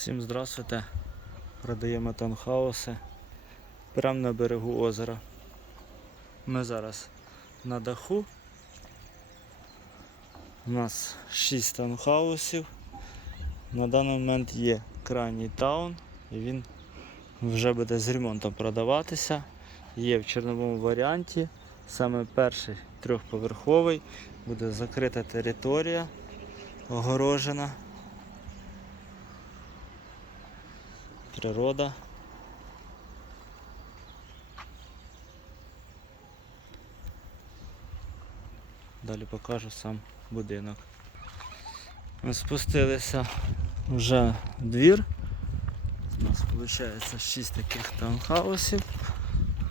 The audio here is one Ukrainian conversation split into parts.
Всім здравствуйте. Продаємо таунхауси прямо на берегу озера. Ми зараз на даху. У нас 6 таунхаусів. На даний момент є крайній таун і він вже буде з ремонтом продаватися. Є в чорновому варіанті. Саме перший трьохповерховий, буде закрита територія, огорожена. Природа. Далі покажу сам будинок. Ми спустилися вже в двір. У нас виходить 6 таких таунхаусів.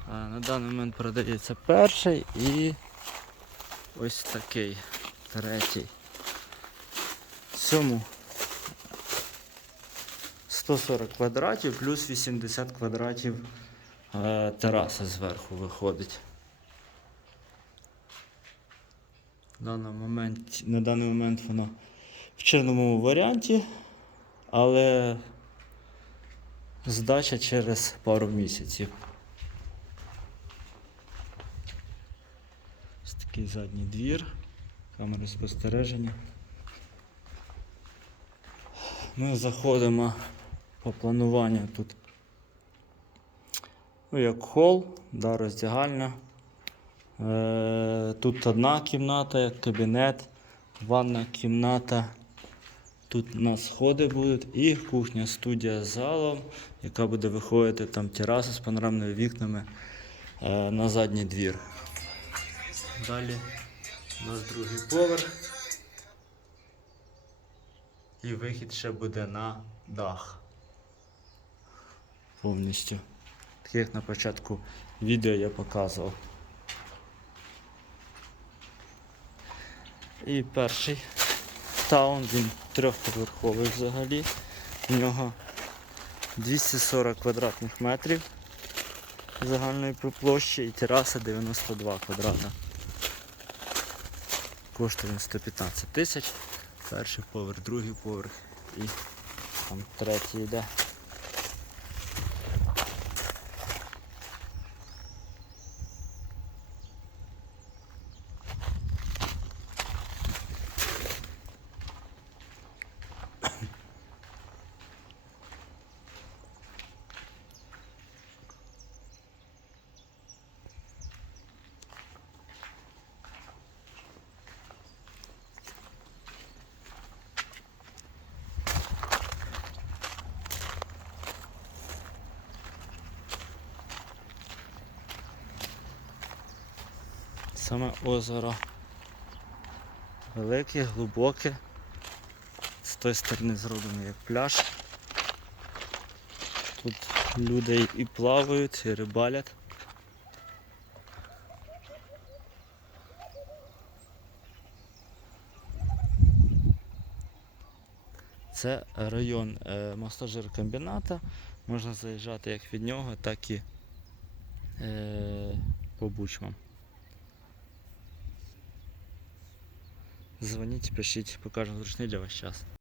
На даний момент продається перший і ось такий третій. Цьому 140 квадратів плюс 80 квадратів е, тераса зверху виходить. В даний момент, на даний момент воно в чорному варіанті, але здача через пару місяців. Ось такий задній двір, камери спостереження. Ми заходимо по плануванню тут. Ну, як хол, да, роздягальня. Е, тут одна кімната, як кабінет, ванна кімната. Тут у нас сходи будуть і кухня, студія з залом, яка буде виходити там тераса з панорамними вікнами е, на задній двір. Далі у нас другий поверх. І вихід ще буде на дах. Повністю. Так як на початку відео я показував. І перший таун, він трьохповерховий взагалі. У нього 240 квадратних метрів загальної площі і тераса 92 квадрата. Коштує він 115 тисяч. Перший поверх, другий поверх і там третій йде. Саме озеро велике, глибоке. З тої сторони зроблено як пляж. Тут люди і плавають, і рибалять. Це район е, масажиркомбіната. Можна заїжджати як від нього, так і е, по бучмам. Дзвоніть, пишіть, покажемо зручний для вас час.